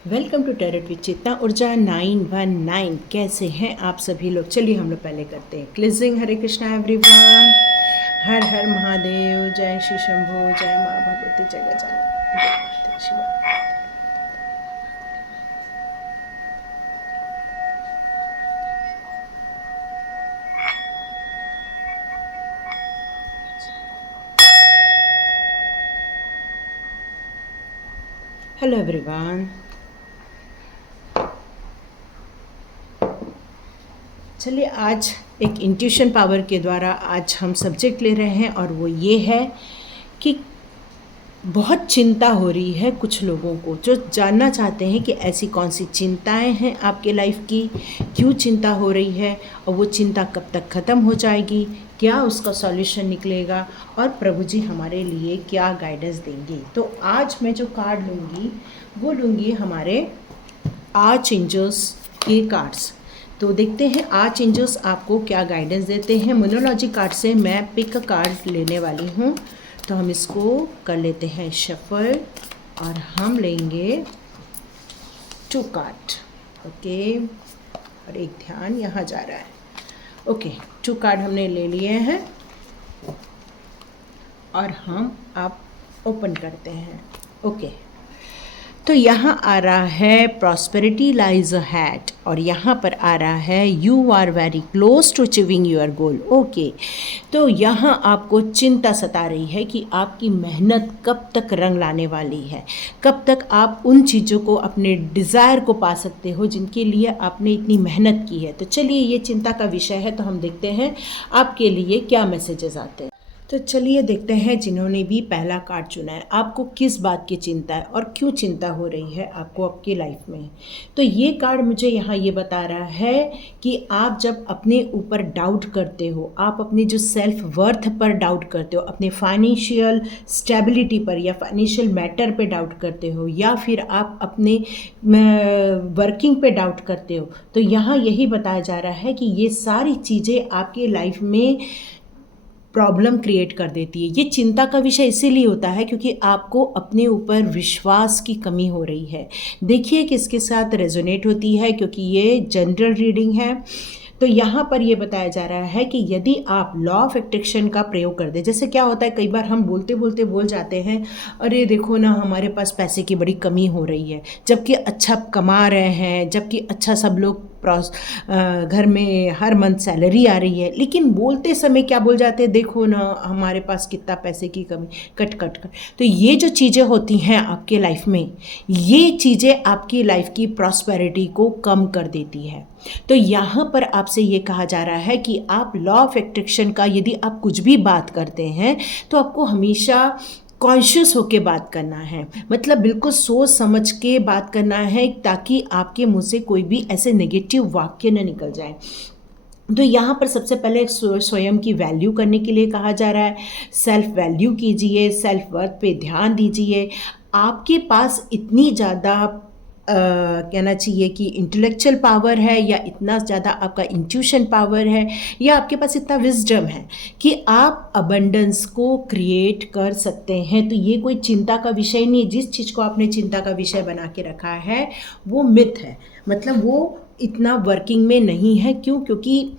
Welcome to टेरेट with चेतना ऊर्जा 919। कैसे हैं आप सभी लोग? चलिए हम लोग पहले करते हैं क्लिजिंग। हरे कृष्णा एवरीवन, हर हर महादेव, जय श्री शंभो, जय माँ भगवती, जय गजानन, जय माता शिवा। हेलो एवरीवन, चलिए आज एक इंट्यूशन पावर के द्वारा आज हम सब्जेक्ट ले रहे हैं और वो ये है कि बहुत चिंता हो रही है कुछ लोगों को, जो जानना चाहते हैं कि ऐसी कौन सी चिंताएं हैं आपके लाइफ की, क्यों चिंता हो रही है और वो चिंता कब तक ख़त्म हो जाएगी, क्या उसका सॉल्यूशन निकलेगा और प्रभु जी हमारे लिए क्या गाइडेंस देंगे। तो आज मैं जो कार्ड लूँगी वो लूँगी हमारे आर्च एंजल्स के कार्ड्स। तो देखते हैं आर्च एंजल्स आपको क्या गाइडेंस देते हैं। मोनोलॉजी कार्ड से मैं पिक कार्ड लेने वाली हूँ, तो हम इसको कर लेते हैं शफल और हम लेंगे 2 कार्ड। ओके, और एक ध्यान यहाँ जा रहा है। ओके, 2 कार्ड हमने ले लिए हैं और हम आप ओपन करते हैं। ओके, तो यहाँ आ रहा है प्रॉस्पेरिटी लाइज अहेड और यहाँ पर आ रहा है you are very close to achieving your goal. Okay, तो यहाँ आपको चिंता सता रही है कि आपकी मेहनत कब तक रंग लाने वाली है, कब तक आप उन चीज़ों को, अपने डिज़ायर को पा सकते हो जिनके लिए आपने इतनी मेहनत की है। तो चलिए, ये चिंता का विषय है, तो हम देखते हैं आपके लिए क्या मैसेजेस आते हैं। तो चलिए देखते हैं जिन्होंने भी पहला कार्ड चुना है, आपको किस बात की चिंता है और क्यों चिंता हो रही है आपको आपकी लाइफ में। तो ये कार्ड मुझे यहाँ ये बता रहा है कि आप जब अपने ऊपर डाउट करते हो, आप अपनी जो सेल्फ वर्थ पर डाउट करते हो, अपने फाइनेंशियल स्टेबिलिटी पर या फाइनेंशियल मैटर पे डाउट करते हो, या फिर आप अपने वर्किंग पे डाउट करते हो, तो यहाँ यही बताया जा रहा है कि ये सारी चीज़ें आपके लाइफ में प्रॉब्लम क्रिएट कर देती है। ये चिंता का विषय इसीलिए होता है क्योंकि आपको अपने ऊपर विश्वास की कमी हो रही है। देखिए किसके साथ रेजोनेट होती है, क्योंकि ये जनरल रीडिंग है। तो यहाँ पर ये बताया जा रहा है कि यदि आप लॉ ऑफ अट्रैक्शन का प्रयोग कर दें, जैसे क्या होता है कई बार हम बोलते बोलते बोल जाते हैं, अरे देखो ना हमारे पास पैसे की बड़ी कमी हो रही है, जबकि अच्छा कमा रहे हैं, जबकि अच्छा सब लोग घर में हर मंथ सैलरी आ रही है, लेकिन बोलते समय क्या बोल जाते हैं, देखो ना हमारे पास कितना पैसे की कमी, कट कट कट। तो ये जो चीज़ें होती हैं आपके लाइफ में, ये चीज़ें आपकी लाइफ की प्रॉस्पेरिटी को कम कर देती है। तो यहाँ पर आपसे ये कहा जा रहा है कि आप लॉ ऑफ अट्रैक्शन का यदि आप कुछ भी बात करते हैं तो आपको हमेशा कॉन्शियस होके बात करना है, मतलब बिल्कुल सोच समझ के बात करना है, ताकि आपके मुंह से कोई भी ऐसे नेगेटिव वाक्य न निकल जाए। तो यहाँ पर सबसे पहले स्वयं की वैल्यू करने के लिए कहा जा रहा है। सेल्फ वैल्यू कीजिए, सेल्फ वर्थ पे ध्यान दीजिए। आपके पास इतनी ज़्यादा कहना चाहिए कि इंटेलेक्चुअल पावर है, या इतना ज़्यादा आपका इंट्यूशन पावर है, या आपके पास इतना विजडम है कि आप अबंडेंस को क्रिएट कर सकते हैं। तो ये कोई चिंता का विषय नहीं है। जिस चीज़ को आपने चिंता का विषय बना के रखा है वो मिथ है, मतलब वो इतना वर्किंग में नहीं है। क्यों? क्योंकि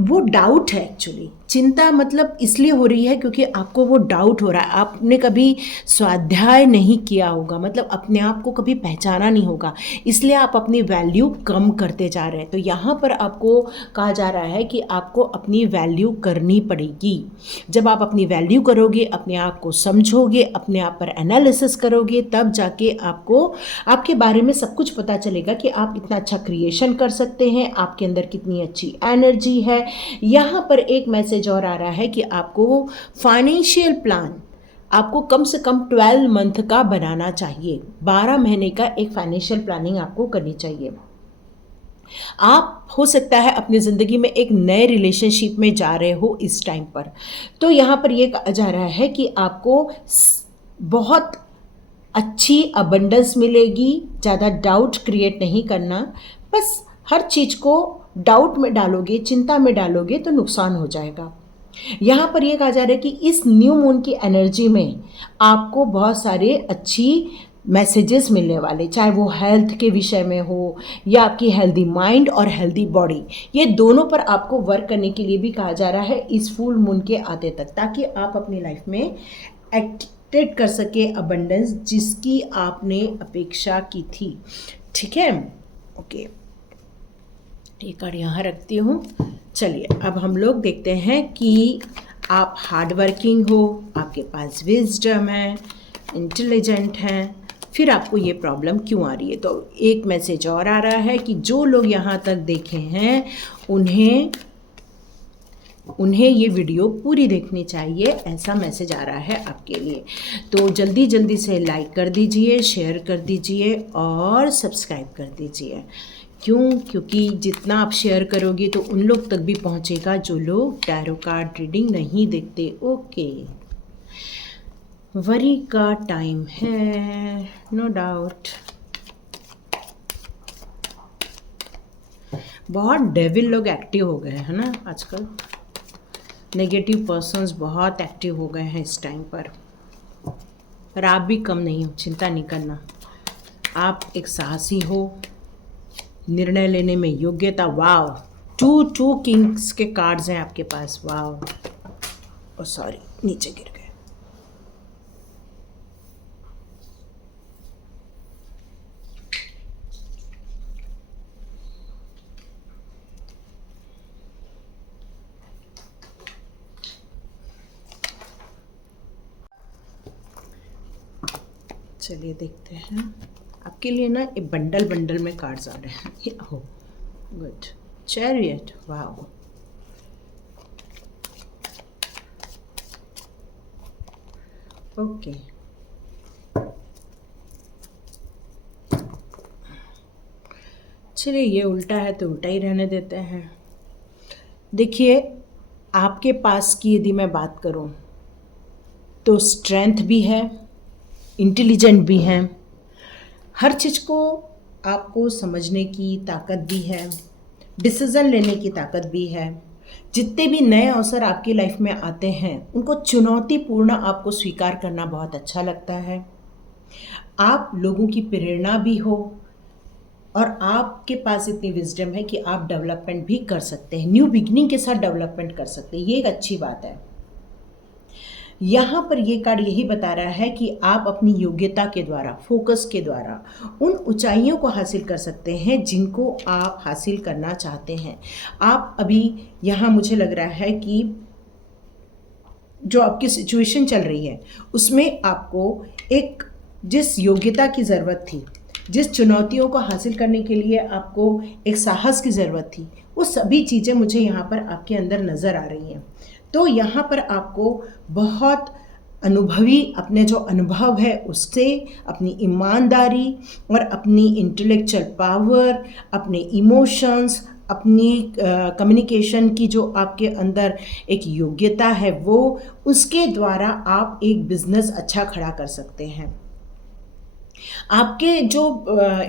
वो डाउट है। एक्चुअली चिंता मतलब इसलिए हो रही है क्योंकि आपको वो डाउट हो रहा है। आपने कभी स्वाध्याय नहीं किया होगा, मतलब अपने आप को कभी पहचाना नहीं होगा, इसलिए आप अपनी वैल्यू कम करते जा रहे हैं। तो यहाँ पर आपको कहा जा रहा है कि आपको अपनी वैल्यू करनी पड़ेगी। जब आप अपनी वैल्यू करोगे, अपने आप को समझोगे, अपने आप पर एनालिसिस करोगे, तब जाके आपको आपके बारे में सब कुछ पता चलेगा कि आप इतना अच्छा क्रिएशन कर सकते हैं, आपके अंदर कितनी अच्छी एनर्जी है। यहाँ पर एक मैसेज और आ रहा है कि आपको फाइनेंशियल प्लान आपको कम से कम 12 मंथ का बनाना चाहिए। 12 महीने का एक फाइनेंशियल प्लानिंग आपको करनी चाहिए। आप हो सकता है अपनी ज़िंदगी में एक नए रिलेशनशिप में जा रहे हो इस टाइम पर, तो यहाँ पर यह कहा जा रहा है कि आपको बहुत अच्छी अबंडेंस मिलेगी। ज़्यादा डाउट क्रिएट नहीं करना, बस हर चीज़ को डाउट में डालोगे, चिंता में डालोगे तो नुकसान हो जाएगा। यहाँ पर यह कहा जा रहा है कि इस न्यू मून की एनर्जी में आपको बहुत सारे अच्छी मैसेजेस मिलने वाले, चाहे वो हेल्थ के विषय में हो या आपकी हेल्दी माइंड और हेल्दी बॉडी, ये दोनों पर आपको वर्क करने के लिए भी कहा जा रहा है इस फुल मून के आते तक, ताकि आप अपनी लाइफ में एक्टेड कर सके अबंडेंस जिसकी आपने अपेक्षा की थी। ठीक है, ओके, ये कार्ड यहाँ रखती हूँ। चलिए अब हम लोग देखते हैं कि आप हार्ड वर्किंग हो, आपके पास विजडम है, इंटेलिजेंट हैं, फिर आपको ये प्रॉब्लम क्यों आ रही है। तो एक मैसेज और आ रहा है कि जो लोग यहाँ तक देखे हैं उन्हें ये वीडियो पूरी देखनी चाहिए, ऐसा मैसेज आ रहा है आपके लिए। तो जल्दी जल्दी से लाइक कर दीजिए, शेयर कर दीजिए और सब्सक्राइब कर दीजिए। क्यों? क्योंकि जितना आप शेयर करोगे तो उन लोग तक भी पहुंचेगा जो लोग टैरो कार्ड रीडिंग नहीं देखते। ओके, वरी का टाइम है, नो डाउट। बहुत डेविल लोग एक्टिव हो गए हैं ना आजकल, नेगेटिव पर्सन्स बहुत एक्टिव हो गए हैं इस टाइम पर आप भी कम नहीं हो, चिंता नहीं करना। आप एक साहसी हो, निर्णय लेने में योग्यता, वाव, टू किंग्स के कार्ड्स हैं आपके पास, वाव, ओ सॉरी नीचे गिर गए। चलिए देखते हैं आपके लिए ना, एक बंडल बंडल में कार्ड्स आ रहे हैं। ये हो गुड, चैरियट, वाओ, ओके, चलिए ये उल्टा है तो उल्टा ही रहने देते हैं। देखिए आपके पास की यदि मैं बात करूं तो स्ट्रेंथ भी है, इंटेलिजेंट भी हैं, हर चीज़ को आपको समझने की ताकत भी है, डिसीज़न लेने की ताकत भी है। जितने भी नए अवसर आपकी लाइफ में आते हैं उनको चुनौतीपूर्ण आपको स्वीकार करना बहुत अच्छा लगता है। आप लोगों की प्रेरणा भी हो और आपके पास इतनी विजडम है कि आप डेवलपमेंट भी कर सकते हैं, न्यू बिगनिंग के साथ डेवलपमेंट कर सकते हैं, ये एक अच्छी बात है। यहाँ पर ये कार्ड यही बता रहा है कि आप अपनी योग्यता के द्वारा, फोकस के द्वारा उन ऊंचाइयों को हासिल कर सकते हैं जिनको आप हासिल करना चाहते हैं। आप अभी यहाँ मुझे लग रहा है कि जो आपकी सिचुएशन चल रही है उसमें आपको एक जिस योग्यता की ज़रूरत थी, जिस चुनौतियों को हासिल करने के लिए आपको एक साहस की ज़रूरत थी, वो सभी चीज़ें मुझे यहाँ पर आपके अंदर नज़र आ रही हैं। तो यहाँ पर आपको बहुत अनुभवी, अपने जो अनुभव है उससे, अपनी ईमानदारी और अपनी इंटेलेक्चुअल पावर, अपने इमोशंस, अपनी कम्युनिकेशन की जो आपके अंदर एक योग्यता है वो, उसके द्वारा आप एक बिजनेस अच्छा खड़ा कर सकते हैं। आपके जो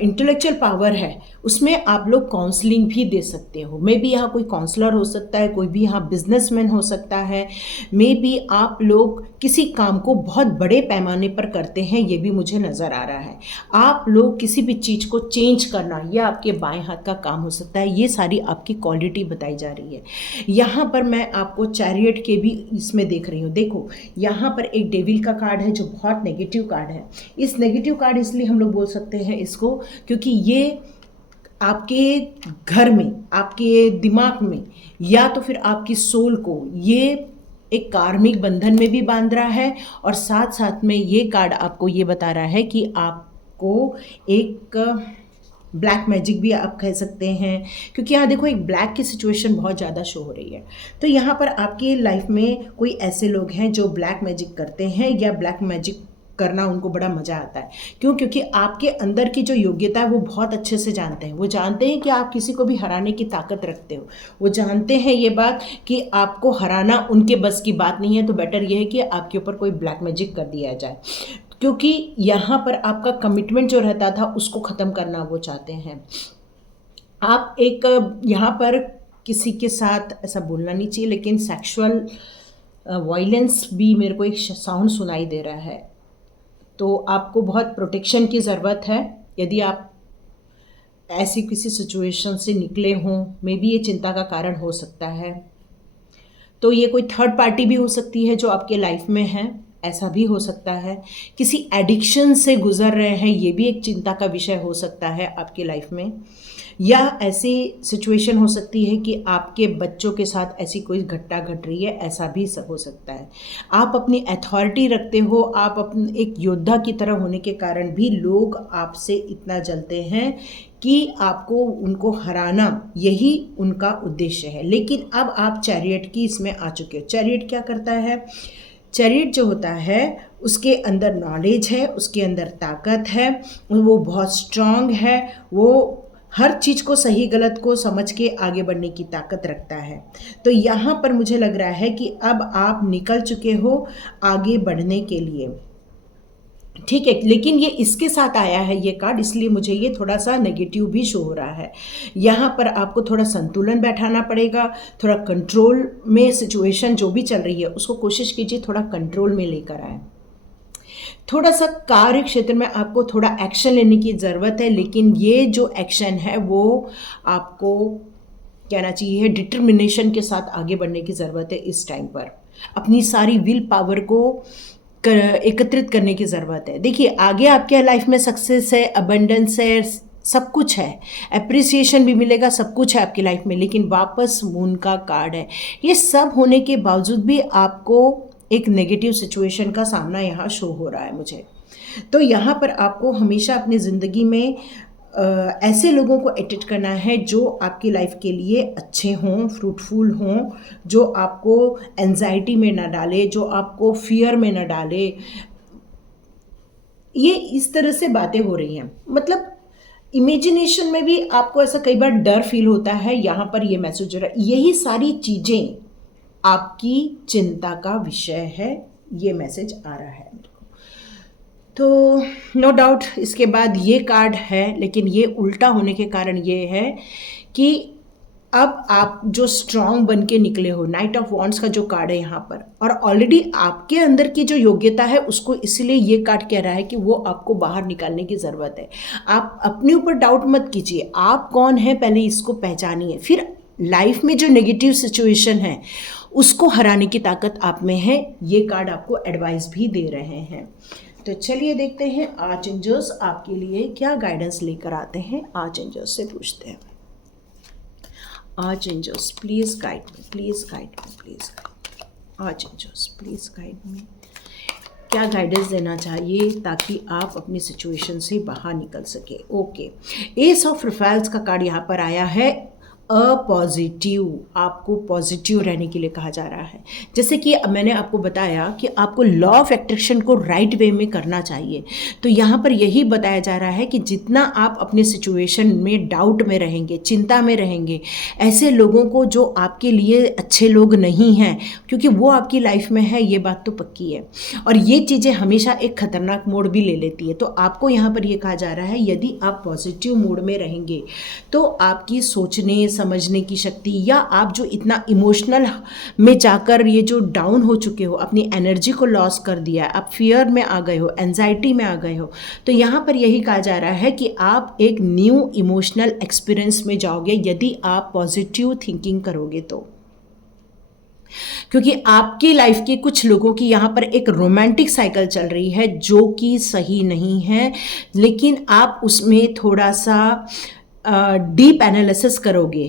इंटेलेक्चुअल पावर है उसमें आप लोग काउंसलिंग भी दे सकते हो। मे बी यहाँ कोई काउंसलर हो सकता है, कोई भी यहाँ बिजनेसमैन हो सकता है, मे बी आप लोग किसी काम को बहुत बड़े पैमाने पर करते हैं, ये भी मुझे नज़र आ रहा है। आप लोग किसी भी चीज़ को चेंज करना, यह आपके बाएं हाथ का काम हो सकता है। ये सारी आपकी क्वालिटी बताई जा रही है। यहाँ पर मैं आपको चैरियट के भी इसमें देख रही हूँ। देखो यहाँ पर एक डेविल का कार्ड है जो बहुत नेगेटिव कार्ड है। इस नेगेटिव कार्ड इसलिए हम लोग बोल सकते हैं इसको क्योंकि ये आपके घर में, आपके दिमाग में या तो फिर आपकी सोल को ये एक कार्मिक बंधन में भी बांध रहा है, और साथ साथ में ये कार्ड आपको ये बता रहा है कि आपको एक ब्लैक मैजिक भी आप कह सकते हैं, क्योंकि यहाँ देखो एक ब्लैक की सिचुएशन बहुत ज़्यादा शो हो रही है। तो यहाँ पर आपकी लाइफ में कोई ऐसे लोग हैं जो ब्लैक मैजिक करते हैं या ब्लैक मैजिक करना उनको बड़ा मज़ा आता है। क्यों? क्योंकि आपके अंदर की जो योग्यता है वो बहुत अच्छे से जानते हैं। वो जानते हैं कि आप किसी को भी हराने की ताकत रखते हो। वो जानते हैं ये बात कि आपको हराना उनके बस की बात नहीं है, तो बेटर ये है कि आपके ऊपर कोई ब्लैक मैजिक कर दिया जाए, क्योंकि यहाँ पर आपका कमिटमेंट जो रहता था उसको ख़त्म करना वो चाहते हैं। आप एक यहाँ पर किसी के साथ, ऐसा बोलना नहीं चाहिए, लेकिन सेक्सुअल वायलेंस भी मेरे को एक साउंड सुनाई दे रहा है। तो आपको बहुत प्रोटेक्शन की ज़रूरत है। यदि आप ऐसी किसी सिचुएशन से निकले हों, मे बी ये चिंता का कारण हो सकता है। तो ये कोई थर्ड पार्टी भी हो सकती है जो आपके लाइफ में है, ऐसा भी हो सकता है। किसी एडिक्शन से गुजर रहे हैं, ये भी एक चिंता का विषय हो सकता है आपकी लाइफ में। या ऐसी सिचुएशन हो सकती है कि आपके बच्चों के साथ ऐसी कोई घटना घट रही है, ऐसा भी सब हो सकता है। आप अपनी अथॉरिटी रखते हो, आप अपने एक योद्धा की तरह होने के कारण भी लोग आपसे इतना जलते हैं कि आपको उनको हराना, यही उनका उद्देश्य है। लेकिन अब आप चैरियट की इसमें आ चुके हो। चैरियट क्या करता है? चैरियट जो होता है उसके अंदर नॉलेज है, उसके अंदर ताकत है, वो बहुत स्ट्रांग है, वो हर चीज़ को सही गलत को समझ के आगे बढ़ने की ताकत रखता है। तो यहाँ पर मुझे लग रहा है कि अब आप निकल चुके हो आगे बढ़ने के लिए, ठीक है। लेकिन ये इसके साथ आया है ये कार्ड, इसलिए मुझे ये थोड़ा सा नेगेटिव भी शो हो रहा है। यहाँ पर आपको थोड़ा संतुलन बैठाना पड़ेगा, थोड़ा कंट्रोल में सिचुएशन जो भी चल रही है उसको कोशिश कीजिए थोड़ा कंट्रोल में लेकर आए। थोड़ा सा कार्य क्षेत्र में आपको थोड़ा एक्शन लेने की ज़रूरत है, लेकिन ये जो एक्शन है वो आपको कहना चाहिए डिटर्मिनेशन के साथ आगे बढ़ने की ज़रूरत है। इस टाइम पर अपनी सारी विल पावर को एकत्रित करने की ज़रूरत है। देखिए आगे आपके लाइफ में सक्सेस है, अबंडेंस है, सब कुछ है, अप्रिसिएशन भी मिलेगा, सब कुछ है आपकी लाइफ में। लेकिन वापस मून का कार्ड है। ये सब होने के बावजूद भी आपको एक नेगेटिव सिचुएशन का सामना यहाँ शो हो रहा है मुझे। तो यहाँ पर आपको हमेशा अपनी ज़िंदगी में ऐसे लोगों को अटेंड करना है जो आपकी लाइफ के लिए अच्छे हों, फ्रूटफुल हों, जो आपको एंजाइटी में ना डाले, जो आपको फियर में ना डाले। ये इस तरह से बातें हो रही हैं, मतलब इमेजिनेशन में भी आपको ऐसा कई बार डर फील होता है। यहाँ पर ये मैसेज हो रहा है, यही सारी चीज़ें आपकी चिंता का विषय है, ये मैसेज आ रहा है मेरे को। तो नो डाउट इसके बाद ये कार्ड है, लेकिन ये उल्टा होने के कारण ये है कि अब आप जो स्ट्रांग बन के निकले हो, नाइट ऑफ वॉन्ड्स का जो कार्ड है यहाँ पर, और ऑलरेडी आपके अंदर की जो योग्यता है उसको इसलिए ये कार्ड कह रहा है कि वो आपको बाहर निकालने की ज़रूरत है। आप अपने ऊपर डाउट मत कीजिए, आप कौन है पहले इसको पहचानिए, फिर लाइफ में जो नेगेटिव सिचुएशन है उसको हराने की ताकत आप में है। ये कार्ड आपको एडवाइस भी दे रहे हैं। तो चलिए देखते हैं आर्चएंजल्स आपके लिए क्या गाइडेंस लेकर आते हैं। आर्चएंजल्स से पूछते हैं, archangels please guide me, please guide me, please guide me. Archangels please guide me, क्या गाइडेंस देना चाहिए ताकि आप अपनी सिचुएशन से बाहर निकल सके। ओके, एस ऑफ रिफाइल्स का कार्ड यहाँ पर आया है। पॉजिटिव, आपको पॉजिटिव रहने के लिए कहा जा रहा है। जैसे कि मैंने आपको बताया कि आपको लॉ ऑफ अट्रैक्शन को राइट वे में करना चाहिए। तो यहाँ पर यही बताया जा रहा है कि जितना आप अपने सिचुएशन में डाउट में रहेंगे, चिंता में रहेंगे, ऐसे लोगों को जो आपके लिए अच्छे लोग नहीं हैं, क्योंकि वो आपकी लाइफ में है, ये बात तो पक्की है। और ये चीज़ें हमेशा एक खतरनाक मोड़ भी ले लेती है। तो आपको यहाँ पर ये कहा जा रहा है यदि आप पॉजिटिव मोड में रहेंगे तो आपकी सोचने समझने की शक्ति, या आप जो इतना इमोशनल में जाकर ये जो डाउन हो चुके हो, अपनी एनर्जी को लॉस कर दिया, आप फियर में आ गए हो, एंजाइटी में आ गए हो, तो यहाँ पर यही कहा जा रहा है कि आप एक न्यू इमोशनल एक्सपीरियंस में जाओगे यदि आप पॉजिटिव थिंकिंग करोगे तो। क्योंकि आपकी लाइफ के कुछ लोगों की यहाँ पर एक रोमांटिक साइकिल चल रही है जो कि सही नहीं है, लेकिन आप उसमें थोड़ा सा डीप एनालिसिस करोगे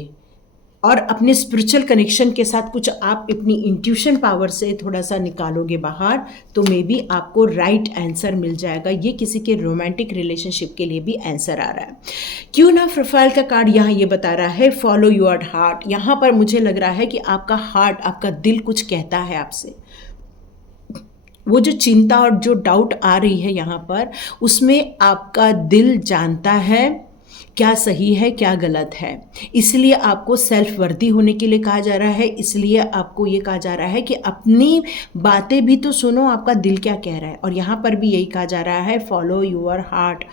और अपने स्पिरिचुअल कनेक्शन के साथ कुछ आप अपनी इंट्यूशन पावर से थोड़ा सा निकालोगे बाहर, तो मे बी आपको राइट आंसर मिल जाएगा। ये किसी के रोमांटिक रिलेशनशिप के लिए भी आंसर आ रहा है। क्यों ना प्रोफाइल का कार्ड यहाँ ये बता रहा है फॉलो योर हार्ट। यहाँ पर मुझे लग रहा है कि आपका हार्ट, आपका दिल कुछ कहता है आपसे। वो जो चिंता और जो डाउट आ रही है यहाँ पर, उसमें आपका दिल जानता है क्या सही है क्या गलत है। इसलिए आपको सेल्फ वर्दी होने के लिए कहा जा रहा है। इसलिए आपको ये कहा जा रहा है कि अपनी बातें भी तो सुनो, आपका दिल क्या कह रहा है। और यहाँ पर भी यही कहा जा रहा है follow your heart,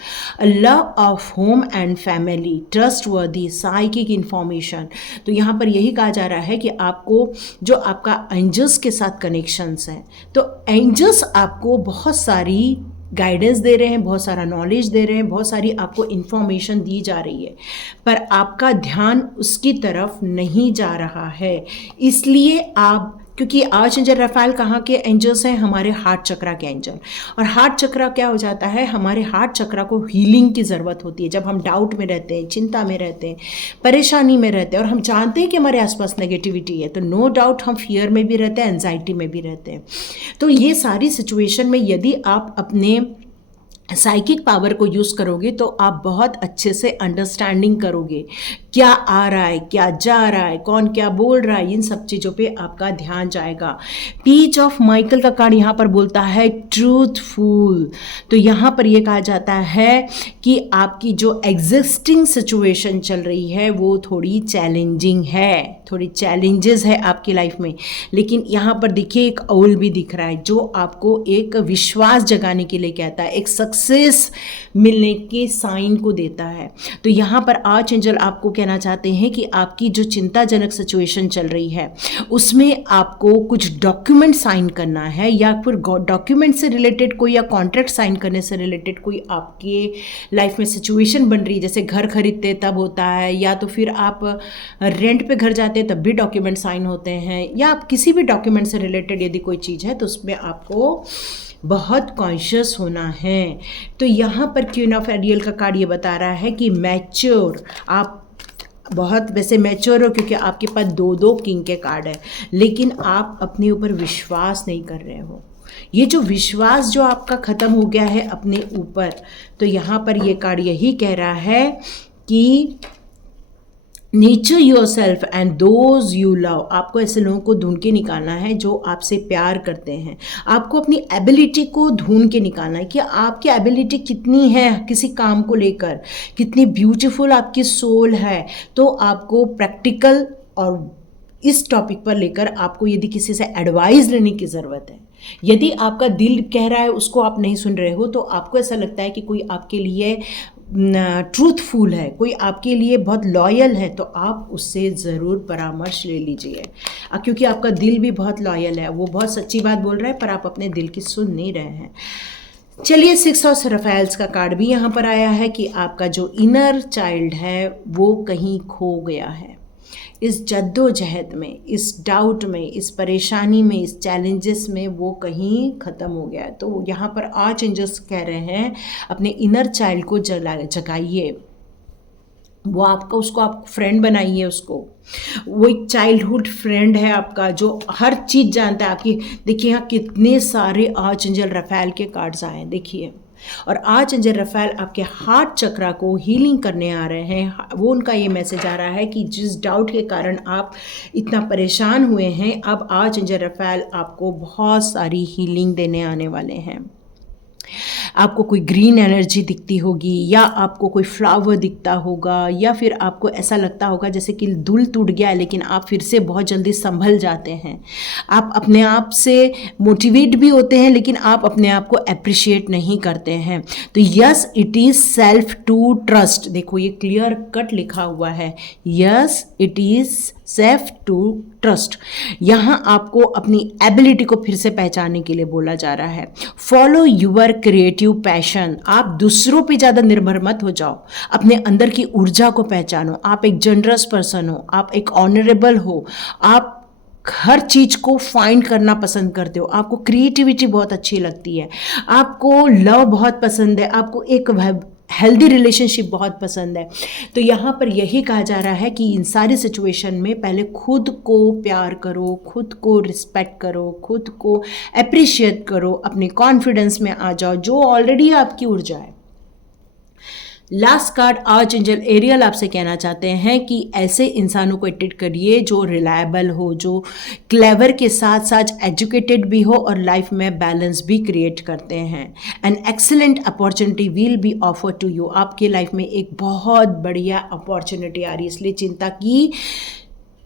love of home and family, trust वर्दी, साइकिक इन्फॉर्मेशन। तो यहाँ पर यही कहा जा रहा है कि आपको जो आपका एंजल्स के साथ कनेक्शंस हैं, तो एंजल्स आपको बहुत सारी गाइडेंस दे रहे हैं, बहुत सारा नॉलेज दे रहे हैं, बहुत सारी आपको इन्फॉर्मेशन दी जा रही है, पर आपका ध्यान उसकी तरफ नहीं जा रहा है। इसलिए आप, क्योंकि आर्चएंजल रफाएल कहाँ के एंजल्स हैं? हमारे हार्ट चक्रा के एंजल। और हार्ट चक्रा क्या हो जाता है? हमारे हार्ट चक्रा को हीलिंग की ज़रूरत होती है जब हम डाउट में रहते हैं, चिंता में रहते हैं, परेशानी में रहते हैं, और हम जानते हैं कि हमारे आसपास नेगेटिविटी है, तो नो डाउट हम फियर में भी रहते हैं, एंजाइटी में भी रहते हैं। तो ये सारी सिचुएशन में यदि आप अपने साइकिक पावर को यूज़ करोगे तो आप बहुत अच्छे से अंडरस्टैंडिंग करोगे, क्या आ रहा है, क्या जा रहा है, कौन क्या बोल रहा है, इन सब चीज़ों पे आपका ध्यान जाएगा। पीच ऑफ माइकल का कार्ड यहाँ पर बोलता है ट्रूथफुल। तो यहाँ पर ये कहा जाता है कि आपकी जो एग्जिस्टिंग सिचुएशन चल रही है वो थोड़ी चैलेंजिंग है, थोड़ी चैलेंजेस है आपकी लाइफ में, लेकिन यहाँ पर देखिए एक औल भी दिख रहा है जो आपको एक विश्वास जगाने के लिए कहता है, एक सक्सेस मिलने के साइन को देता है। तो यहाँ पर आर्चएंजल आपको कहना चाहते हैं कि आपकी जो चिंताजनक सिचुएशन चल रही है उसमें आपको कुछ डॉक्यूमेंट साइन करना है, या फिर डॉक्यूमेंट से रिलेटेड कोई, या कॉन्ट्रैक्ट साइन करने से रिलेटेड कोई आपके लाइफ में सिचुएशन बन रही है। जैसे घर खरीदते तब होता है, या तो फिर आप रेंट पे घर जाते हैं तब भी डॉक्यूमेंट साइन होते हैं, या आप किसी भी डॉक्यूमेंट से रिलेटेड यदि कोई चीज़ है तो उसमें आपको बहुत कॉन्शियस होना है। तो यहाँ पर क्वीन ऑफ एरियल का कार्ड ये बता रहा है कि मैच्योर, आप बहुत वैसे मैच्योर हो क्योंकि आपके पास दो किंग के कार्ड है, लेकिन आप अपने ऊपर विश्वास नहीं कर रहे हो। ये जो विश्वास जो आपका ख़त्म हो गया है अपने ऊपर, तो यहाँ पर ये कार्ड यही कह रहा है कि nature your self and those you love. आपको ऐसे लोगों को ढूंढ के निकालना है जो आपसे प्यार करते हैं। आपको अपनी एबिलिटी को ढूंढ के निकालना है कि आपकी एबिलिटी कितनी है किसी काम को लेकर, कितनी ब्यूटीफुल आपकी सोल है। तो आपको प्रैक्टिकल और इस टॉपिक पर लेकर आपको यदि किसी से एडवाइस लेने की ज़रूरत है, यदि आपका दिल कह रहा है उसको आप नहीं सुन रहे हो, तो आपको ऐसा लगता है कि कोई आपके लिए ट्रूथफुल है, कोई आपके लिए बहुत लॉयल है, तो आप उससे ज़रूर परामर्श ले लीजिए, क्योंकि आपका दिल भी बहुत लॉयल है, वो बहुत सच्ची बात बोल रहा है पर आप अपने दिल की सुन नहीं रहे हैं। चलिए, 6 ऑफ रफेल्स का कार्ड भी यहाँ पर आया है कि आपका जो इनर चाइल्ड है वो कहीं खो गया है। इस जद्दोजहद में, इस डाउट में, इस परेशानी में, इस चैलेंजेस में वो कहीं ख़त्म हो गया है। तो यहाँ पर आर्चएंजल्स कह रहे हैं अपने इनर चाइल्ड को जगाइए, वो आपका, उसको आप फ्रेंड बनाइए, उसको, वो एक चाइल्डहुड फ्रेंड है आपका जो हर चीज़ जानता है आपकी। देखिए यहाँ कितने सारे आर्चएंजल रफेल के कार्ड्स आए हैं, देखिए, और आर्चएंजल रफेल आपके हार्ट चक्रा को हीलिंग करने आ रहे हैं। वो उनका ये मैसेज आ रहा है कि जिस डाउट के कारण आप इतना परेशान हुए हैं, अब आर्चएंजल रफेल आपको बहुत सारी हीलिंग देने आने वाले हैं। आपको कोई ग्रीन एनर्जी दिखती होगी, या आपको कोई फ्लावर दिखता होगा, या फिर आपको ऐसा लगता होगा जैसे कि दिल टूट गया है, लेकिन आप फिर से बहुत जल्दी संभल जाते हैं। आप अपने आप से मोटिवेट भी होते हैं, लेकिन आप अपने आप को अप्रिशिएट नहीं करते हैं। तो yes, it is self to trust. देखो ये क्लियर कट लिखा हुआ है, yes it is self to trust. यहाँ आपको अपनी एबिलिटी को फिर से पहचानने के लिए बोला जा रहा है। Follow your creative passion. आप दूसरों पे ज़्यादा निर्भर मत हो जाओ, अपने अंदर की ऊर्जा को पहचानो। आप एक जनरस पर्सन हो, आप एक ऑनरेबल हो, आप हर चीज़ को फाइंड करना पसंद करते हो, आपको क्रिएटिविटी बहुत अच्छी लगती है, आपको लव बहुत पसंद है, आपको एक हेल्दी रिलेशनशिप बहुत पसंद है। तो यहाँ पर यही कहा जा रहा है कि इन सारी सिचुएशन में पहले खुद को प्यार करो, खुद को रिस्पेक्ट करो, खुद को अप्रिशिएट करो, अपने कॉन्फिडेंस में आ जाओ जो ऑलरेडी आपकी ऊर्जा है। लास्ट कार्ड आर्चएंजल एरियल आपसे कहना चाहते हैं कि ऐसे इंसानों को अट्रैक्ट करिए जो रिलायबल हो, जो क्लेवर के साथ साथ एजुकेटेड भी हो और लाइफ में बैलेंस भी क्रिएट करते हैं। An excellent opportunity will be offer to you. आपके लाइफ में एक बहुत बढ़िया अपॉर्चुनिटी आ रही है, इसलिए चिंता की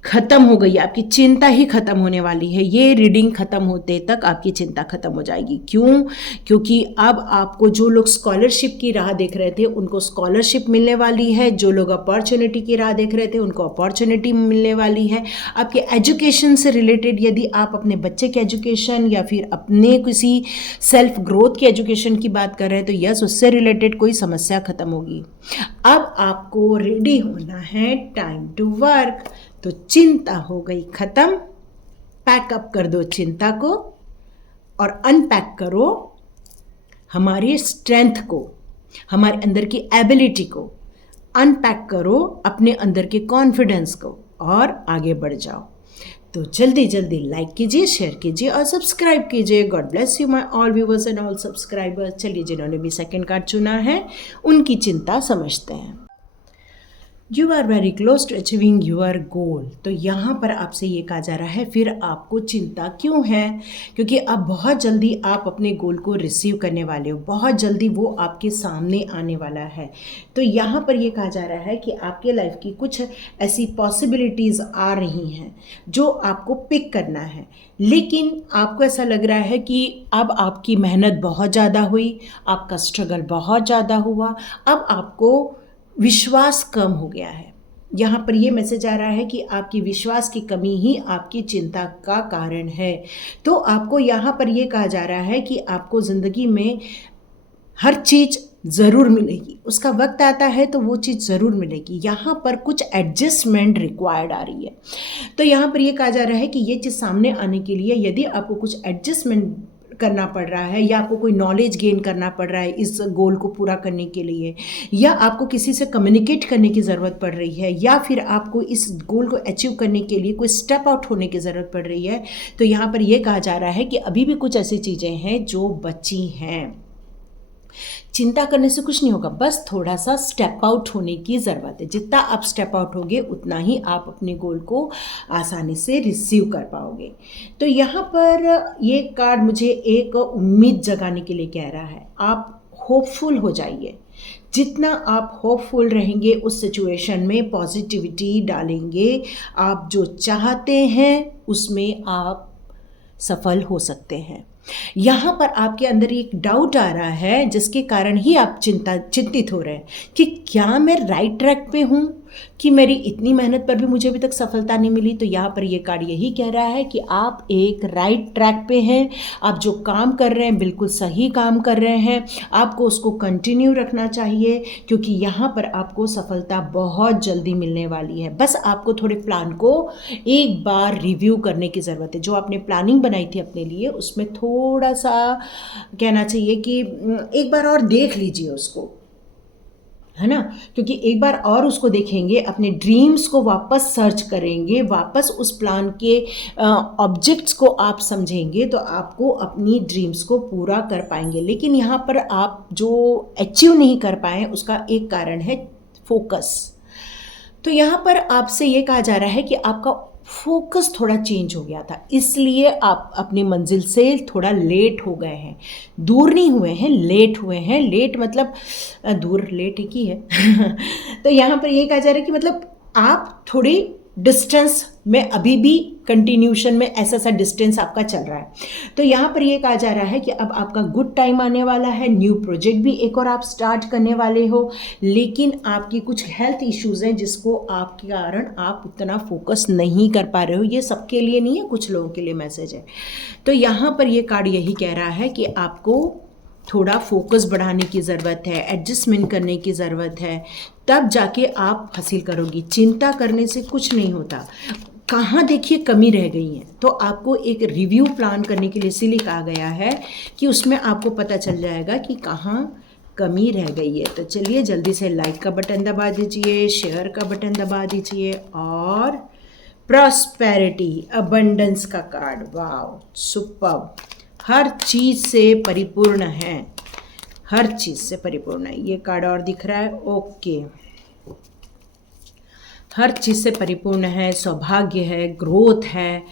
खत्म हो गई, आपकी चिंता ही खत्म होने वाली है। ये रीडिंग खत्म होते तक आपकी चिंता खत्म हो जाएगी। क्यों? क्योंकि अब आपको जो लोग स्कॉलरशिप की राह देख रहे थे उनको स्कॉलरशिप मिलने वाली है, जो लोग अपॉर्चुनिटी की राह देख रहे थे उनको अपॉर्चुनिटी मिलने वाली है। आपके एजुकेशन से रिलेटेड, यदि आप अपने बच्चे के एजुकेशन या फिर अपने किसी सेल्फ ग्रोथ की एजुकेशन की बात कर रहे हैं तो यस, उससे रिलेटेड कोई समस्या खत्म होगी। अब आपको रेडी होना है टाइम टू वर्क। तो चिंता हो गई खत्म, पैकअप कर दो चिंता को और अनपैक करो हमारी स्ट्रेंथ को, हमारे अंदर की एबिलिटी को। अनपैक करो अपने अंदर के कॉन्फिडेंस को और आगे बढ़ जाओ। तो जल्दी जल्दी लाइक कीजिए, शेयर कीजिए और सब्सक्राइब कीजिए। God bless you my all viewers and all subscribers. चलिए, जिन्होंने भी सेकंड कार्ड चुना है उनकी चिंता समझते हैं। You are very close to achieving your goal. तो यहाँ पर आपसे ये कहा जा रहा है फिर आपको चिंता क्यों है? क्योंकि अब बहुत जल्दी आप अपने गोल को रिसीव करने वाले हो, बहुत जल्दी वो आपके सामने आने वाला है। तो यहाँ पर ये कहा जा रहा है कि आपके लाइफ की कुछ ऐसी पॉसिबिलिटीज़ आ रही हैं जो आपको पिक करना है, लेकिन आपको ऐसा लग रहा है कि अब आपकी मेहनत बहुत ज़्यादा हुई, आपका स्ट्रगल बहुत ज़्यादा हुआ, अब आपको विश्वास कम हो गया है। यहाँ पर ये मैसेज आ रहा है कि आपकी विश्वास की कमी ही आपकी चिंता का कारण है। तो आपको यहाँ पर ये कहा जा रहा है कि आपको ज़िंदगी में हर चीज़ ज़रूर मिलेगी, उसका वक्त आता है तो वो चीज़ ज़रूर मिलेगी। यहाँ पर कुछ एडजस्टमेंट रिक्वायर्ड आ रही है। तो यहाँ पर ये कहा जा रहा है कि ये चीज़ सामने आने के लिए यदि आपको कुछ एडजस्टमेंट करना पड़ रहा है या आपको कोई नॉलेज गेन करना पड़ रहा है इस गोल को पूरा करने के लिए, या आपको किसी से कम्युनिकेट करने की ज़रूरत पड़ रही है, या फिर आपको इस गोल को अचीव करने के लिए कोई स्टेप आउट होने की ज़रूरत पड़ रही है, तो यहाँ पर यह कहा जा रहा है कि अभी भी कुछ ऐसी चीज़ें हैं जो बची हैं। चिंता करने से कुछ नहीं होगा, बस थोड़ा सा स्टेप आउट होने की ज़रूरत है। जितना आप स्टेप आउट होगे उतना ही आप अपने गोल को आसानी से रिसीव कर पाओगे। तो यहाँ पर ये कार्ड मुझे एक उम्मीद जगाने के लिए कह रहा है। आप होपफुल हो जाइए। जितना आप होपफुल रहेंगे उस सिचुएशन में पॉजिटिविटी डालेंगे, आप जो चाहते हैं उसमें आप सफल हो सकते हैं। यहाँ पर आपके अंदर एक डाउट आ रहा है जिसके कारण ही आप चिंतित हो रहे हैं कि क्या मैं राइट ट्रैक पे हूँ, कि मेरी इतनी मेहनत पर भी मुझे अभी तक सफलता नहीं मिली। तो यहाँ पर ये कार्ड यही कह रहा है कि आप एक राइट ट्रैक पे हैं, आप जो काम कर रहे हैं बिल्कुल सही काम कर रहे हैं, आपको उसको कंटिन्यू रखना चाहिए क्योंकि यहाँ पर आपको सफलता बहुत जल्दी मिलने वाली है। बस आपको थोड़े प्लान को एक बार रिव्यू करने की ज़रूरत है। जो आपने प्लानिंग बनाई थी अपने लिए उसमें थोड़ा सा कहना चाहिए कि एक बार और देख लीजिए उसको, है ना। क्योंकि एक बार और उसको देखेंगे, अपने ड्रीम्स को वापस सर्च करेंगे, वापस उस प्लान के ऑब्जेक्ट्स को आप समझेंगे तो आपको अपनी ड्रीम्स को पूरा कर पाएंगे। लेकिन यहाँ पर आप जो अचीव नहीं कर पाए उसका एक कारण है फोकस। तो यहाँ पर आपसे ये कहा जा रहा है कि आपका फोकस थोड़ा चेंज हो गया था, इसलिए आप अपनी मंजिल से थोड़ा लेट हो गए हैं। दूर नहीं हुए हैं, लेट हुए हैं। लेट मतलब दूर, लेट एक ही है तो यहाँ पर ये कहा जा रहा है कि मतलब आप थोड़ी डिस्टेंस में अभी भी कंटिन्यूशन में ऐसा सा डिस्टेंस आपका चल रहा है। तो यहाँ पर ये कहा जा रहा है कि अब आपका गुड टाइम आने वाला है, न्यू प्रोजेक्ट भी एक और आप स्टार्ट करने वाले हो, लेकिन आपकी कुछ हेल्थ इश्यूज़ हैं जिसको आपके कारण आप उतना फोकस नहीं कर पा रहे हो। ये सबके लिए नहीं है, कुछ लोगों के लिए मैसेज है। तो यहाँ पर ये कार्ड यही कह रहा है कि आपको थोड़ा फोकस बढ़ाने की ज़रूरत है, एडजस्टमेंट करने की ज़रूरत है, तब जाके आप हासिल करोगी। चिंता करने से कुछ नहीं होता। कहाँ देखिए कमी रह गई है, तो आपको एक रिव्यू प्लान करने के लिए इसीलिए कहा गया है कि उसमें आपको पता चल जाएगा कि कहाँ कमी रह गई है। तो चलिए जल्दी से लाइक का बटन दबा दीजिए, शेयर का बटन दबा दीजिए और प्रॉस्पेरिटी, अबंडेंस का कार्ड, वाव सुपर्ब, हर चीज़ से परिपूर्ण है, हर चीज़ से परिपूर्ण है। ये कार्ड और दिख रहा है, ओके, हर चीज़ से परिपूर्ण है, सौभाग्य है, ग्रोथ है,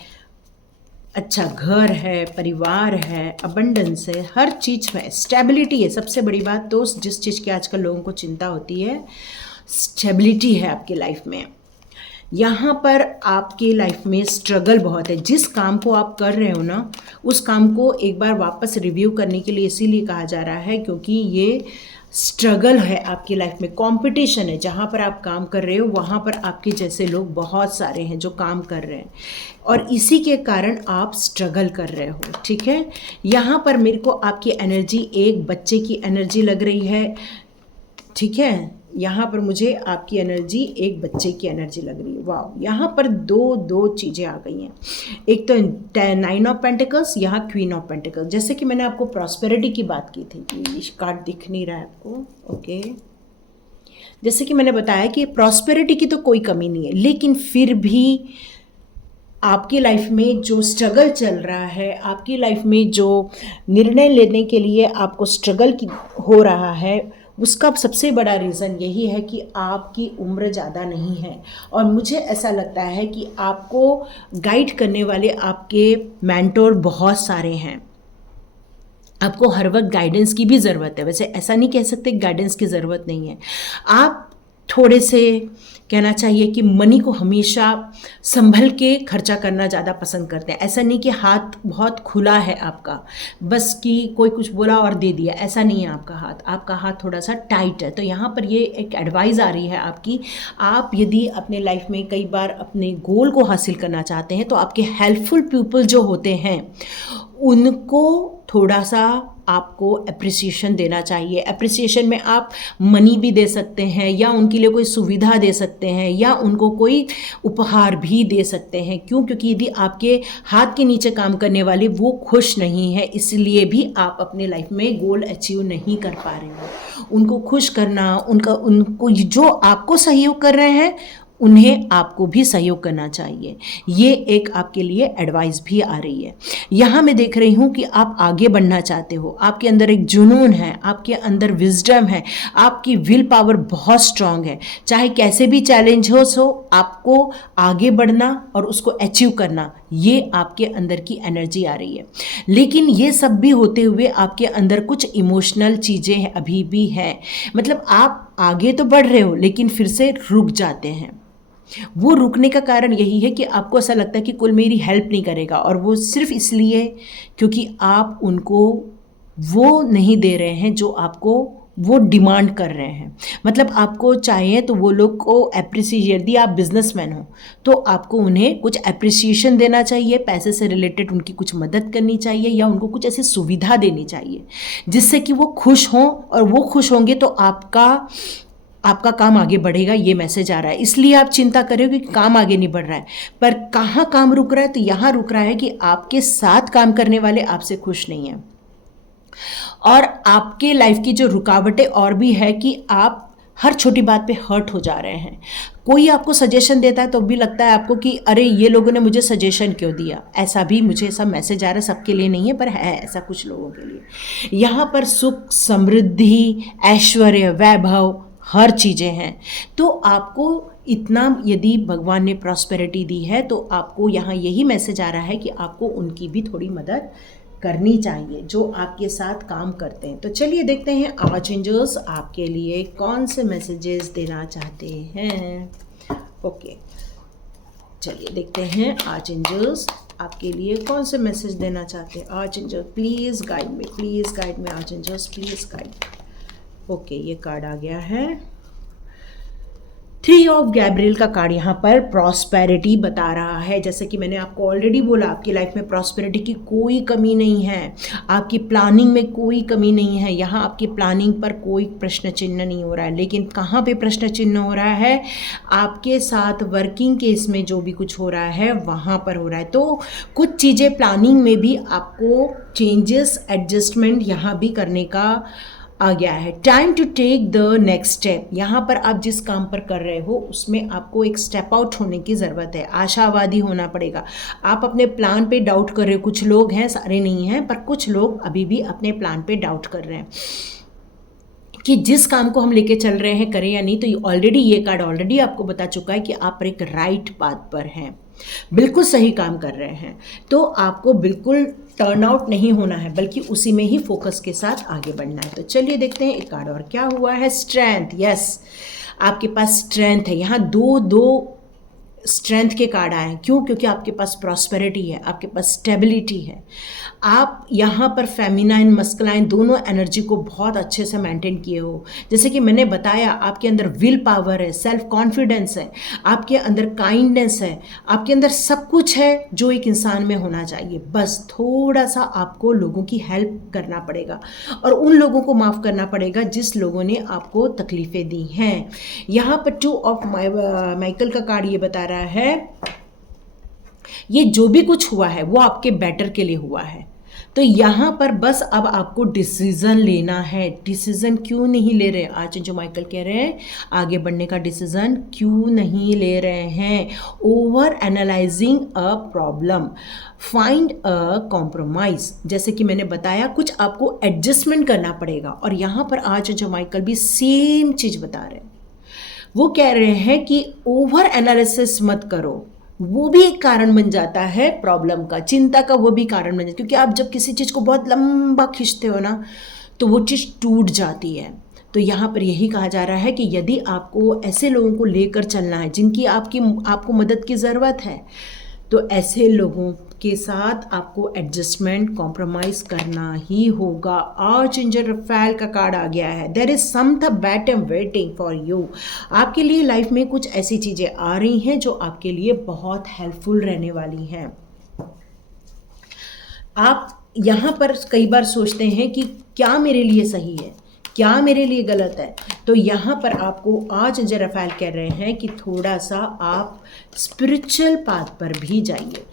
अच्छा घर है, परिवार है, अबंडेंस है, हर चीज़ में स्टेबिलिटी है। सबसे बड़ी बात तो जिस चीज़ की आजकल लोगों को चिंता होती है, स्टेबिलिटी है आपकी लाइफ में। यहाँ पर आपके लाइफ में स्ट्रगल बहुत है। जिस काम को आप कर रहे हो ना, उस काम को एक बार वापस रिव्यू करने के लिए इसीलिए कहा जा रहा है क्योंकि ये स्ट्रगल है आपकी लाइफ में, कंपटीशन है। जहाँ पर आप काम कर रहे हो वहाँ पर आपके जैसे लोग बहुत सारे हैं जो काम कर रहे हैं और इसी के कारण आप स्ट्रगल कर रहे हो, ठीक है। यहाँ पर मेरे को आपकी एनर्जी एक बच्चे की एनर्जी लग रही है, ठीक है। यहाँ पर मुझे आपकी एनर्जी एक बच्चे की एनर्जी लग रही है। वाह, यहाँ पर दो चीज़ें आ गई हैं। एक तो 9 ऑफ पेंटिकल्स, यहाँ क्वीन ऑफ पेंटिकल्स। जैसे कि मैंने आपको प्रॉस्पेरिटी की बात की थी, ये कार्ड दिख नहीं रहा है आपको, ओके। जैसे कि मैंने बताया कि प्रॉस्पेरिटी की तो कोई कमी नहीं है, लेकिन फिर भी आपकी लाइफ में जो स्ट्रगल चल रहा है, आपकी लाइफ में जो निर्णय लेने के लिए आपको स्ट्रगल हो रहा है, उसका सबसे बड़ा रीज़न यही है कि आपकी उम्र ज़्यादा नहीं है और मुझे ऐसा लगता है कि आपको गाइड करने वाले आपके मेंटोर बहुत सारे हैं। आपको हर वक्त गाइडेंस की भी ज़रूरत है। वैसे ऐसा नहीं कह सकते गाइडेंस की ज़रूरत नहीं है। आप थोड़े से कहना चाहिए कि मनी को हमेशा संभल के खर्चा करना ज़्यादा पसंद करते हैं। ऐसा नहीं कि हाथ बहुत खुला है आपका, बस कि कोई कुछ बोला और दे दिया, ऐसा नहीं है आपका हाथ थोड़ा सा टाइट है। तो यहाँ पर ये एक एडवाइस आ रही है आपकी, आप यदि अपने लाइफ में कई बार अपने गोल को हासिल करना चाहते हैं तो आपके हेल्पफुल पीपल जो होते हैं उनको थोड़ा सा आपको अप्रिसिएशन देना चाहिए। अप्रिसिएशन में आप मनी भी दे सकते हैं या उनके लिए कोई सुविधा दे सकते हैं या उनको कोई उपहार भी दे सकते हैं। क्यों? क्योंकि यदि आपके हाथ के नीचे काम करने वाले वो खुश नहीं है, इसलिए भी आप अपने लाइफ में गोल अचीव नहीं कर पा रहे हो। उनको खुश करना, उनको जो आपको सहयोग कर रहे हैं उन्हें आपको भी सहयोग करना चाहिए। ये एक आपके लिए एडवाइस भी आ रही है। यहाँ मैं देख रही हूँ कि आप आगे बढ़ना चाहते हो, आपके अंदर एक जुनून है, आपके अंदर विजडम है, आपकी विल पावर बहुत स्ट्रांग है। चाहे कैसे भी चैलेंज हो सो आपको आगे बढ़ना और उसको अचीव करना, ये आपके अंदर की एनर्जी आ रही है। लेकिन ये सब भी होते हुए आपके अंदर कुछ इमोशनल चीज़ें अभी भी हैं। मतलब आप आगे तो बढ़ रहे हो लेकिन फिर से रुक जाते हैं। वो रुकने का कारण यही है कि आपको ऐसा लगता है कि कोई मेरी हेल्प नहीं करेगा, और वो सिर्फ इसलिए क्योंकि आप उनको वो नहीं दे रहे हैं जो आपको वो डिमांड कर रहे हैं। मतलब आपको चाहिए तो वो लोग को अप्रिसिएट, यदि आप बिजनेसमैन हो तो आपको उन्हें कुछ अप्रिसिएशन देना चाहिए, पैसे से रिलेटेड उनकी कुछ मदद करनी चाहिए या उनको कुछ ऐसी सुविधा देनी चाहिए जिससे कि वो खुश हों, और वो खुश होंगे तो आपका काम आगे बढ़ेगा। ये मैसेज आ रहा है। इसलिए आप चिंता कर रहे हो कि काम आगे नहीं बढ़ रहा है, पर कहाँ काम रुक रहा है? तो यहाँ रुक रहा है कि आपके साथ काम करने वाले आपसे खुश नहीं हैं, और आपके लाइफ की जो रुकावटें और भी है कि आप हर छोटी बात पे हर्ट हो जा रहे हैं। कोई आपको सजेशन देता है तो भी लगता है आपको कि अरे ये लोगों ने मुझे सजेशन क्यों दिया। ऐसा भी मुझे सब मैसेज आ रहा है, सबके लिए नहीं है पर है ऐसा कुछ लोगों के लिए। यहाँ पर सुख, समृद्धि, ऐश्वर्य, वैभव, हर चीज़ें हैं। तो आपको इतना यदि भगवान ने प्रॉस्पेरिटी दी है तो आपको यहाँ यही मैसेज आ रहा है कि आपको उनकी भी थोड़ी मदद करनी चाहिए जो आपके साथ काम करते हैं। तो चलिए देखते हैं आर्चएंजल्स आपके लिए कौन से मैसेजेस देना चाहते हैं। ओके, चलिए देखते हैं आर्चएंजल्स आपके लिए कौन से मैसेज देना चाहते हैं। Archangel please guide me, please guide me archangels, please guide. Okay, ये कार्ड आ गया है। 3 ऑफ गैब्रियल का कार्ड यहाँ पर प्रॉस्पेरिटी बता रहा है। जैसे कि मैंने आपको ऑलरेडी बोला, आपकी लाइफ में प्रॉस्पेरिटी की कोई कमी नहीं है, आपकी प्लानिंग में कोई कमी नहीं है। यहाँ आपकी प्लानिंग पर कोई प्रश्न चिन्ह नहीं हो रहा है। लेकिन कहाँ पे प्रश्न चिन्ह हो रहा है? आपके साथ वर्किंग केस में जो भी कुछ हो रहा है वहाँ पर हो रहा है। तो कुछ चीज़ें प्लानिंग में भी आपको चेंजेस, एडजस्टमेंट यहाँ भी करने का आ गया है। Time to take the next step. यहाँ पर आप जिस काम पर कर रहे हो उसमें आपको एक स्टेप आउट होने की ज़रूरत है, आशावादी होना पड़ेगा। आप अपने प्लान पे डाउट कर रहे हो, कुछ लोग हैं, सारे नहीं हैं, पर कुछ लोग अभी भी अपने प्लान पे डाउट कर रहे हैं कि जिस काम को हम लेके चल रहे हैं करें या नहीं। तो ऑलरेडी ये कार्ड ऑलरेडी आपको बता चुका है कि आप एक राइट पाथ पर हैं, बिल्कुल सही काम कर रहे हैं। तो आपको बिल्कुल टर्न आउट नहीं होना है, बल्कि उसी में ही फोकस के साथ आगे बढ़ना है। तो चलिए देखते हैं एक कार्ड और क्या हुआ है। स्ट्रेंथ, यस, आपके पास स्ट्रेंथ है। यहाँ दो स्ट्रेंथ के कार्ड आए हैं। क्यों? क्योंकि आपके पास प्रॉस्पेरिटी है, आपके पास स्टेबिलिटी है। आप यहाँ पर फेमिनाइन मस्कुलाइन दोनों एनर्जी को बहुत अच्छे से मेंटेन किए हो। जैसे कि मैंने बताया, आपके अंदर विल पावर है, सेल्फ कॉन्फिडेंस है, आपके अंदर काइंडनेस है, आपके अंदर सब कुछ है जो एक इंसान में होना चाहिए। बस थोड़ा सा आपको लोगों की हेल्प करना पड़ेगा और उन लोगों को माफ़ करना पड़ेगा जिस लोगों ने आपको तकलीफ़ें दी हैं। यहाँ पर 2 ऑफ माइकल का कार्ड ये बता रहा है, ये जो भी कुछ हुआ है वो आपके बेटर के लिए हुआ है। तो यहाँ पर बस अब आपको डिसीजन लेना है। डिसीजन क्यों नहीं ले रहे? आज जो माइकल कह रहे हैं, आगे बढ़ने का डिसीजन क्यों नहीं ले रहे हैं? Over analysing a problem, find a compromise. जैसे कि मैंने बताया, कुछ आपको एडजस्टमेंट करना पड़ेगा। और यहाँ पर आज जो माइकल भी सेम चीज़ बता रहे हैं। वो कह रहे हैं कि ओवर एनालिसिस मत करो, वो भी एक कारण बन जाता है प्रॉब्लम का, चिंता का वो भी कारण बन जाता है। क्योंकि आप जब किसी चीज़ को बहुत लंबा खींचते हो ना, तो वो चीज़ टूट जाती है। तो यहाँ पर यही कहा जा रहा है कि यदि आपको ऐसे लोगों को लेकर चलना है जिनकी आपको मदद की ज़रूरत है, तो ऐसे लोगों के साथ आपको एडजस्टमेंट कॉम्प्रोमाइज करना ही होगा। आर्चएंजल रफाएल का कार्ड आ गया है, there is some the bottom waiting for you. आपके लिए लाइफ में कुछ ऐसी चीज़ें आ रही हैं जो आपके लिए बहुत हेल्पफुल रहने वाली हैं। आप यहाँ पर कई बार सोचते हैं कि क्या मेरे लिए सही है, क्या मेरे लिए गलत है। तो यहाँ पर आपको आज रफाएल कह रहे हैं कि थोड़ा सा आप स्पिरिचुअल पाथ पर भी जाइए।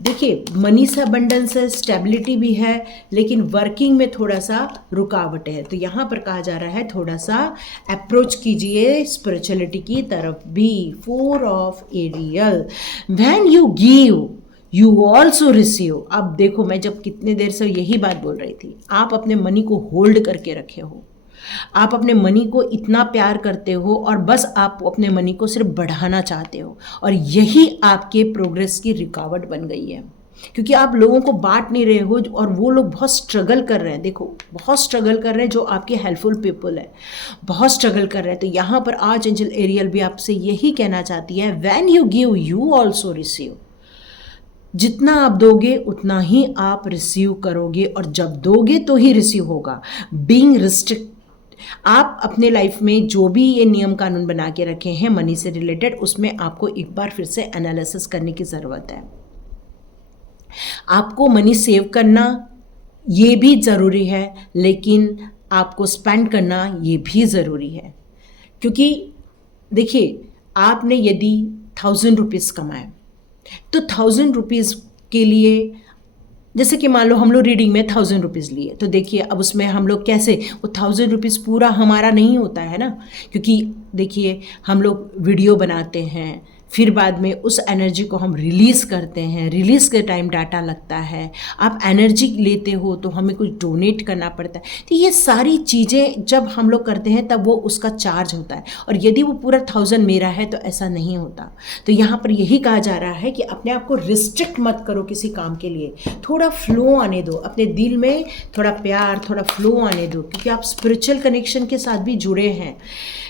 देखिए, मनी से अबंडेंस है, स्टेबिलिटी भी है, लेकिन वर्किंग में थोड़ा सा रुकावट है। तो यहाँ पर कहा जा रहा है थोड़ा सा अप्रोच कीजिए स्पिरिचुअलिटी की तरफ भी। 4 of aerial, when you give you also receive. अब देखो, मैं जब कितने देर से यही बात बोल रही थी, आप अपने मनी को होल्ड करके रखे हो, आप अपने मनी को इतना प्यार करते हो और बस आप अपने मनी को सिर्फ बढ़ाना चाहते हो, और यही आपके प्रोग्रेस की रुकावट बन गई है। क्योंकि आप लोगों को बांट नहीं रहे हो और वो लोग बहुत स्ट्रगल कर रहे हैं। देखो, बहुत स्ट्रगल कर रहे हैं, जो आपके हेल्पफुल पीपल है बहुत स्ट्रगल कर रहे हैं। तो यहाँ पर आर्चएंजल एरियल भी आपसे यही कहना चाहती है, when you give you also receive. जितना आप दोगे उतना ही आप रिसीव करोगे, और जब दोगे तो ही रिसीव होगा। बीइंग रिस्ट्रिक्ट, आप अपने लाइफ में जो भी ये नियम कानून बना के रखे हैं मनी से रिलेटेड, उसमें आपको एक बार फिर से एनालिसिस करने की ज़रूरत है। आपको मनी सेव करना ये भी ज़रूरी है, लेकिन आपको स्पेंड करना ये भी ज़रूरी है। क्योंकि देखिए, आपने यदि 1000 रुपीज़ कमाए, तो 1000 रुपीज़ के लिए, जैसे कि मान लो हम लोग रीडिंग में 1000 रुपीज़ लिए, तो देखिए अब उसमें हम लोग कैसे, वो 1000 रुपीज़ पूरा हमारा नहीं होता है ना। क्योंकि देखिए, हम लोग वीडियो बनाते हैं, फिर बाद में उस एनर्जी को हम रिलीज़ करते हैं, रिलीज़ के टाइम डाटा लगता है, आप एनर्जी लेते हो तो हमें कुछ डोनेट करना पड़ता है। तो ये सारी चीज़ें जब हम लोग करते हैं तब वो उसका चार्ज होता है, और यदि वो पूरा 1000 मेरा है तो ऐसा नहीं होता। तो यहाँ पर यही कहा जा रहा है कि अपने आप को रिस्ट्रिक्ट मत करो किसी काम के लिए, थोड़ा फ्लो आने दो, अपने दिल में थोड़ा प्यार, थोड़ा फ्लो आने दो, क्योंकि आप स्पिरिचुअल कनेक्शन के साथ भी जुड़े हैं।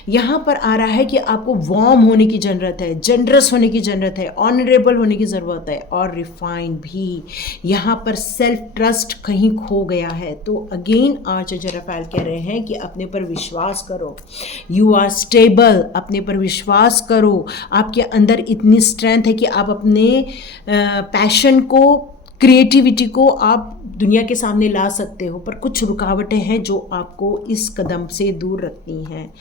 यहाँ पर आ रहा है कि आपको वार्म होने की ज़रूरत है, जनरस होने की ज़रूरत है, ऑनरेबल होने की ज़रूरत है, और रिफाइन भी। यहाँ पर सेल्फ ट्रस्ट कहीं खो गया है। तो अगेन आर्चएंजल रफाएल कह रहे हैं कि अपने पर विश्वास करो, यू आर स्टेबल, अपने पर विश्वास करो। आपके अंदर इतनी स्ट्रेंथ है कि आप अपने पैशन को, क्रिएटिविटी को आप दुनिया के सामने ला सकते हो, पर कुछ रुकावटें हैं जो आपको इस कदम से दूर रखनी हैं।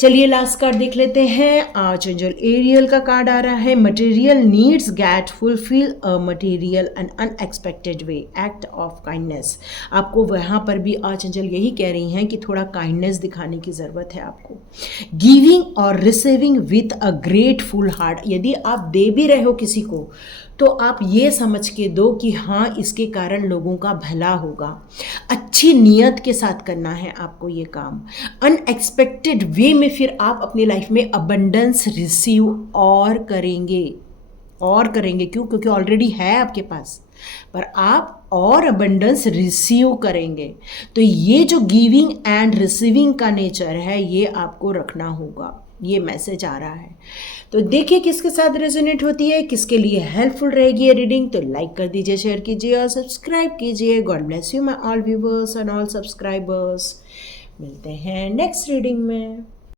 चलिए लास्ट कार्ड देख लेते हैं। आर्चएंजल एरियल का कार्ड आ रहा है, material needs get fulfil a material and unexpected way, act of kindness. आपको वहाँ पर भी आर्चएंजल यही कह रही हैं कि थोड़ा काइंडनेस दिखाने की ज़रूरत है आपको। गिविंग और receiving with a grateful heart, यदि आप दे भी रहे हो किसी को, तो आप ये समझ के दो कि हाँ, इसके कारण लोगों का भला होगा। अच्छी नीयत के साथ करना है आपको ये काम। अनएक्सपेक्टेड वे में फिर आप अपनी लाइफ में अबंडेंस रिसीव और करेंगे। क्यों? क्योंकि ऑलरेडी है आपके पास, पर आप और अबंडेंस रिसीव करेंगे। तो ये जो गिविंग एंड रिसीविंग का नेचर है, ये आपको रखना होगा। ये मैसेज आ रहा है। तो देखिए किसके साथ रेजोनेट होती है, किसके लिए हेल्पफुल रहेगी ये रीडिंग। तो लाइक कर दीजिए, शेयर कीजिए और सब्सक्राइब कीजिए। God bless you my all viewers and all subscribers. मिलते हैं नेक्स्ट रीडिंग में।